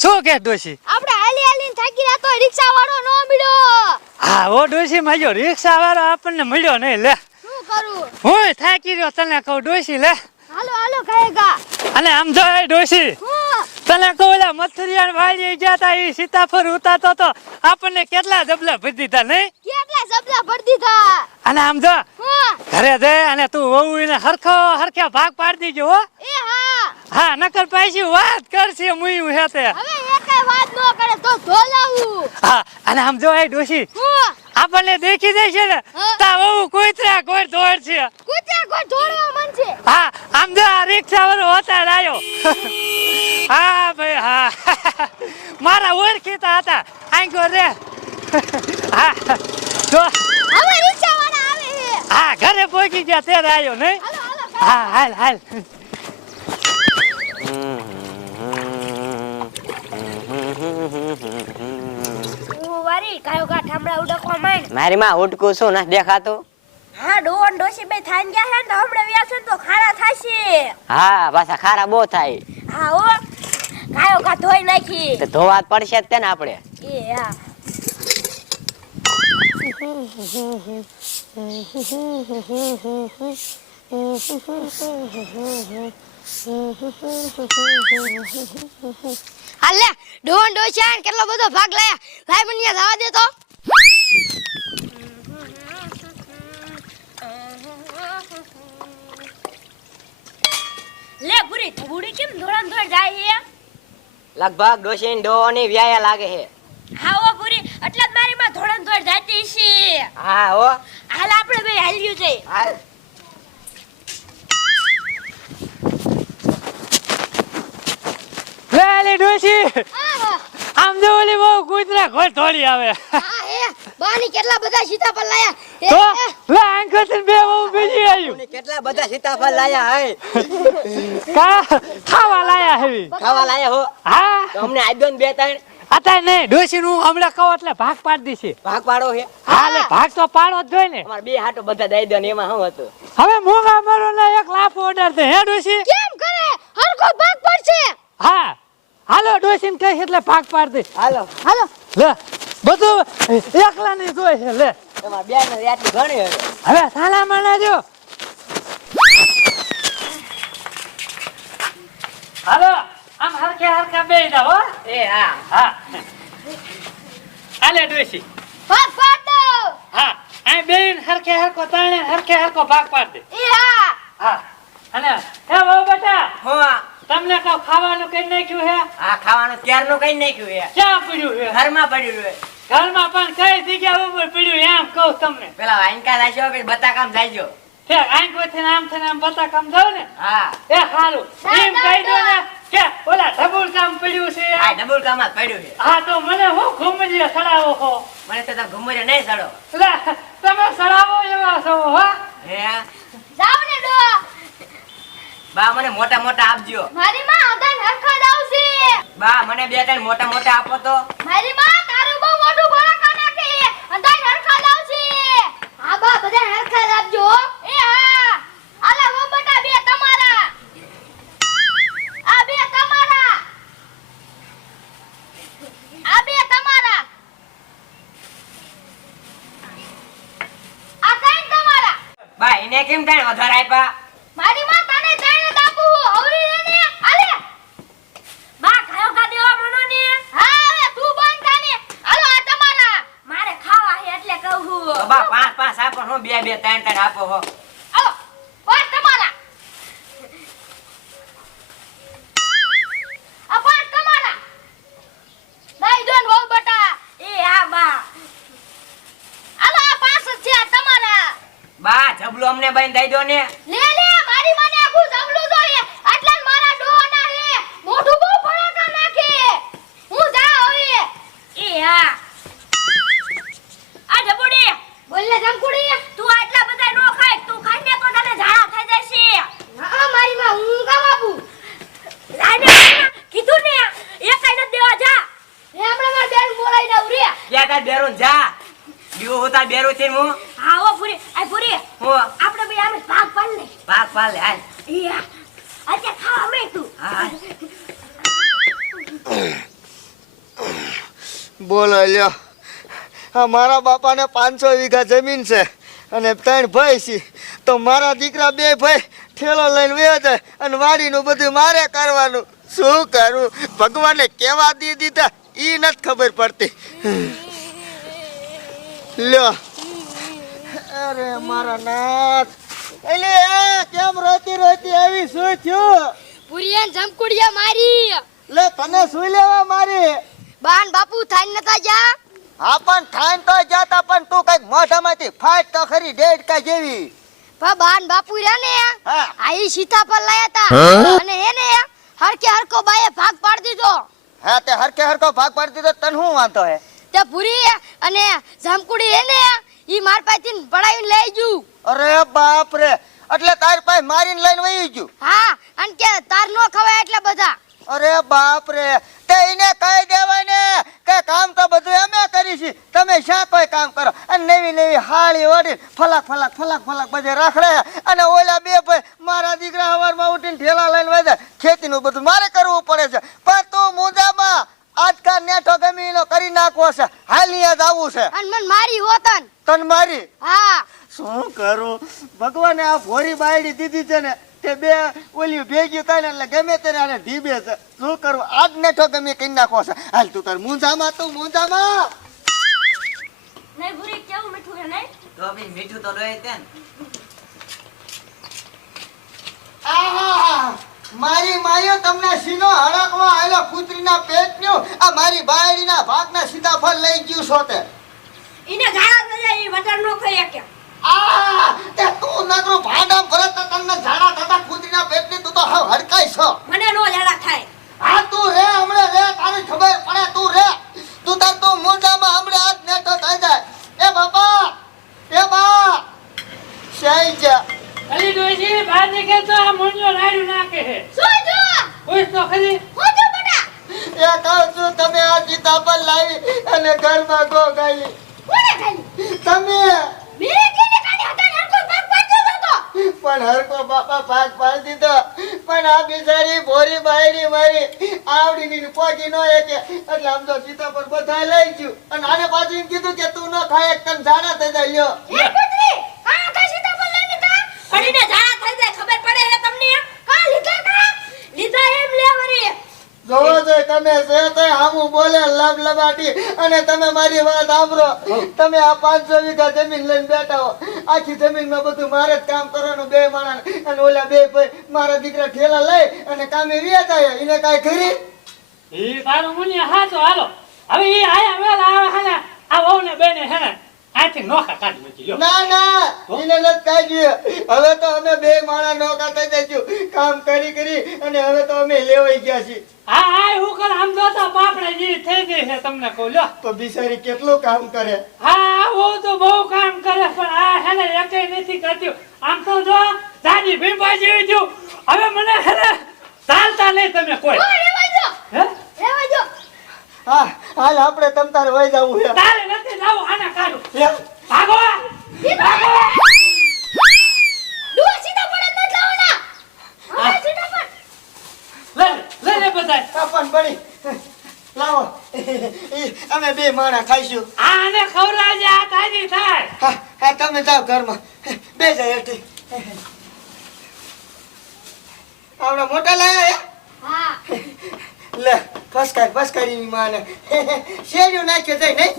શું કે ડોશી? આપણે હાલી હાલીને થાકી રહ્યા તો રિક્ષા વાળો નો મળ્યો. હા ઓ ડોશી મળ્યો રિક્ષા વાળો આપણને મળ્યો નહીં લે. શું કરું? હું થાકી રહ્યો તને કહું ડોશી લે. હાલો હાલો કહેગા અને આમ જો ડોશી તને કહું ઓલા મથુરિયાણ વાળી ગયા તા એ સીતાફળ ઉતારતો તો આપણને કેટલા જબલા ભરી દીધા નહીં? કેટલા જબલા ભરી દીધા? અને આમ જો ઘરે જઈ અને તું વહુ એને હરખો હરખ્યા ભાગ પાડી દીજો હો. એ હા હા નકર પાછી વાત કરશે મુયું હે તે હવે એકાય વાત ન કરે તો ધોલાવું. હા અને આમ જો એ ડોશી આપણને દેખી જાય છે ને. તા બહુ કોઈતરા કોઈ દોડ છે. કૂતરા કોઈ ધોળવા મન છે? હા આમ જો આ રિક્ષા વાળો હોતા આવ્યો હા ભાઈ હા. મારા ઓળખીતા હતા. આંગો રે. હા જો. હવે રિક્ષા વાળા આવે હા ઘરે પહોંચી ગયા ત્યારે આવ્યો નહીં. હા હાલ હાલ હું વારી ઠામડા ઉડકવા માંડ. મારી માં ઉટકું શું ના દેખાતો? હા ડોન ડોસી બે થાન ગયા છે ને તો હમણે વ્યા છે તો ખારા થાશે. હા પાછા ખારા બહુ થાય. હા ઓ કાયો કા ધોઈ નાખી. તો ધોવા પડશે જ તે ને આપણે. એ હા. હાલે ડોન ડોશાન કેટલો બધો ભાગ લાયા. ભાઈ મને જવા દે તો. લે ગુરી થબુડી કેમ ધોળામ ધોળ જાય છે? લગભગ ડોશીન ડોની વ્યાયા લાગે છે. હા ઓ ગુરી એટલે જ મારી માં ધોળામ ધોળ જાતી છે. હા હો. હાલ આપણે બે હાલ્યું છે. હાલ. લે લે ડોશી આમ જો ઓલી બહુ કૂતરા કોઈ થોડી આવે. બાની કેટલા બધા સીતાફળ લાયા? તો લે આંખો થી બે બહુ બીજી આવ્યું કેટલા બધા સીતાફળ લાયા હે? કા ખાવા લાયા હે ખાવા લાયા હો? હા? તો અમને આપ્યો ને બે ત્રણ. અત્યારે નહીં ડોસી નું હમણાં કહો એટલે ભાગ પાડી દીધી ભાગ પાડો હે. હા લે ભાગ તો પાડો જ જોઈએ ને. અમાર બે હાટો બધા દઈ દો ને એમાં શું હતું? હવે મોંઘા મારો ને એક લાફો ઓર્ડર દે હે ડોસી કેમ કરે? હરકો ભાગ પડશે. હા. હાલો ડોસી ને કહીશ એટલે ભાગ પાડી દે. હાલો. હાલો. લે. બધું એકલા ની જોઈ છે લે. એમાં બે ને આટલી ઘણી હવે હવે સાલા માણા જો હાલો આમ હરકે હરકા બે દા હો. એ હા. હા. આલે ડોસી ભાગ પાડ. દો હા આ બેન હરકે હરખો તાણે હરકે હરખો ભાગ પાડ દે. એ હા. હા. અને હે બહુ બેટા. હો તમને કહો ખાવાનું કઈ નાખ્યું હે? આ ખાવાનું ક્યારનું કઈ નાખ્યું હે? ક્યાં પડ્યું હે? ઘરમાં પડ્યું હે. ઘરમાં પણ કઈ જગ્યા ઉપર પડ્યું એમ કહું તમને. પેલા વાઈનકા લાગ્યો કે બતાકામ જાયજો છે આંખો થી આમ થઈને આમ બતા કામ જાવ ને? હા. એ સારું એમ કહી દો ને કે ઓલા ઢબુલ કામ પડ્યું છે આ ડબલ કામ જ પડ્યું છે. હા તો મને હું ઘૂમરીએ સડાવો હો? મને તો તમે ઘુમરે નહીં સડો તમે સડાવો એવા છો હો? હે? બા મને મોટા મોટા આપજો. મારી માં અદાન હરખા આવશે. બા મને બે ત્રણ મોટા મોટા આપો તો. મારી માં તારું બહુ મોટું ભડાકા નાખે. અદાન હરખા આવશે. હા બા બધા હરખા આપજો હો. એ હા આલા વો બટા બે તમારા આ બે તમારા આ બે તમારા આ ત્રણ તમારા બા એને કેમ થાય વધારે આપ્યા મારી માં તને ત્રણ જ આપું હવરી રે ને આલે બા ખાયો ખા દેવા મનો ને હા હવે તું બંધ થાને હાલો આ તમારા મારે ખાવા છે એટલે કહું છું તો બા પાંચ પાંચ આપો હું બે ત્રણ ત્રણ આપો હો. હાલો પાંચ તમારા. આ તમારા. દઈ દો બહુ બટા. એ હા બા. હાલો આ પાંચ છે તમારા. બા જબલું અમને બન દઈ દો ને. લે લે મારી માને આખું જમલું જોઈએ આટલા જ મારા ડોહાના હે મોઢું બહુ ભડાકા નાખે હું જા હવે એ હા આ જબુડી બોલ ને જમકુડી તું આટલા બધા નો ખાય તું ખાઈ ને તો તને ઝાડા થઈ જશે હા મારી માં હું કામ આપું લાઈને કીધું ને એ કઈ ન દેવા જા એ હમણાં માર બેન બોલાઈ દઉં રે ક્યાં તાર બેરું જા દીવો હોતા બેરો છે મો હા. ઓ પૂરી આ પૂરી હું. આપણે બે આમ ભાગ પાડ લે ભાગ પાલ લે હાલ. ઈયા અચ્છા ખાવા મે તું. બોલ બોલો લ્યો હા મારા બાપાને પાંચસો વીઘા જમીન છે અને ત્રણ ભાઈ છે. તો મારા દીકરા બે ભાઈ ઠેલો લઈને વે જાય અને વાડીનું બધું મારે કરવાનું. શું કરું? ભગવાને કેવા દી દીધા? ઈ નથી ખબર પડતી. લ્યો. અરે મારા નાથ. એટલે એ કેમ રોતી રોતી આવી? શું થયું? પુરિયન જમકુડિયા મારી. લે તને સુઈ લેવા મારી? બાન બાપુ થાઈ નતા જા હા પણ ખાન તો જાતા પણ તું કંઈક મોઢામાંથી ફાટ તો ખરી ડેડકા જેવી. પણ બાન બાપુ રે ને? હા. આઈ સીતાફળ લાયા તા. અને હે ને હરકે હરકો બાએ ભાગ પાડી દીધો. હા તે હરકે હરકો ભાગ પાડી દીધો તને શું વાંધો હે? તે ભૂરી અને જામકુડી એને ઈ માર પાસેથી પડાવીને લઈ અરે બાપ રે એટલે તાર પાસે મારીને લઈને વહી ગયું? હા અને કે તાર નો ખવાય એટલે બધા. અરે બાપ રે તે એને કહી દેવાય ને કે કામ તો બધું અમે કરીશી તમે શા કોઈ કામ કરો? અને નવી નવી હાળી ઓડી ફલાક ફલાક ફલાક ફલાક બધે રાખડે. અને ઓલા બે ભાઈ મારા દીકરા હવારમાં ઉઠીને ઠેલા લઈને જાય ખેતીનું બધું મારે કરવું પડે છે. પણ તું મુંજામાં આજકાલ નેઠો ગમે એનો કરી નાખવો છે. હાલી જ આવું છે. અને મન મારી હોતન. તન મારી? હા. શું કરું? ભગવાને આ ભોરી બાયડી દીધી છે ને તે બે ઓલી ભેગી થાય એટલે ગમે તેને આને ઢીબે છે. શું કરું? આજ નેઠો ગમે કઈ નાખો છે. હાલ તું તાર મૂંઝામાં તું મૂંઝામાં. નહીં ભૂરી કેવું મીઠું છે નહીં? તો બી મીઠું તો રહે તેન આહા! મારી માયો તમને સીનો હડકવા આયલો કૂતરીના પેટનું આ મારી બાયડીના ભાગના સીતાફળ લઈ ગયું છો તે. ઈને ઝાડા થઈ જાય ઈ વટાણ નો ખાઈ શકે આહા! તે તું નકરું ભાંડા ભરત તો તમને ઝાડા થતા કૂતરીના પેટની તું તો હાવ હડકાઈ છો. મને નો ઝાડા થાય. હા તું રે હમણે રે તારી ખબર પડે તું રે. તું તાર તું મુંડામાં હમણે આજ નેઠો થઈ જાય. એ બાપા એ બા શાઈ જા તો આ મુંજો રાડ્યું નાખે છે. શું જો? પૂછ તો ખરી. હું જો બેટા? એ કહું છું તમે આ સીતાફળ લાવી અને ઘરમાં ગો ગાઈ. કોને ખાલી તમે. મેરે કેને કાને હતા હરકો ભાગ પાડ્યો હતો પણ હરકો બાપા ભાગ પાડી દીધો. પણ આ બિચારી ભોરી બાયડી મારી આવડીની ને પોગી નો એક. એટલે આમ તો સીતાફળ બધા લઈ ગયું. અને આને પાછું એમ કીધું કે તું ન ખાય તને ઝાડા થઈ જાય લ્યો. એ કુતરી આ કા સીતાફળ લઈને તા પડીને ઝાડા થઈ જાય ખબર પડે હે તમને કા લીધા તા લીધા એમ લે વરી જોવો છો તમે છે તો હામું બોલે લબ લબાટી અને તમે મારી વાત સાંભળો. તમે આ પાંચસો વીઘા જમીન લઈને બેઠા હો. આખી જમીનમાં બધું મારે જ કામ કરવાનું બે માણસ અને ઓલા બે ભાઈ મારા દીકરા ઠેલા લઈ અને કામે વ્યા જાય. એને કાંઈ ખરી? ઈ તારું મુનિયા હાચો હાલો. હવે એ આયા વેલા આવે હે આ વહુ ને બેને હે આથી નોખા કાઢી મૂકી લ્યો. ના ના એને નથી કાઢી હવે તો અમે બે માણસ નોકા થઈ જઈશું. કામ કરી કરી અને હવે તો અમે લેવાઈ ગયા છીએ. હા હા હું કર આમ જો તો પાપડે જેવી થઈ ગઈ છે તમને કહું લ્યો. તો બિચારી કેટલું કામ કરે? હા વહુ તો બહુ કામ કરે પણ આ હે ને નથી કરતી. આમ તો જો દાદી ભીંબા જેવી થયું હવે મને ચાલતા નહીં તમે કોઈ. હે? રેવા જો હા હાલ આપણે તમ તારે વહી જવું છે. તારે નથી લાવું આના કાઢું. ભાગો. ભાગો. દુઆ સીતાફળ જ નથી લાવવાના. હવે સીતાફળ. લે લે લે બધાય. કાપણ બળી લાવો. અમે બે માણા ખાઈશું. આને ખવડાવજે આ તાજી થાય. હા હા તમે જાવ ઘરમાં. બે જાય હેઠી આવડા મોટા લાયા હા? લે ફસકાઈ ફસકાઈ માને. શેર્યું નાખ્યો જાય નહીં?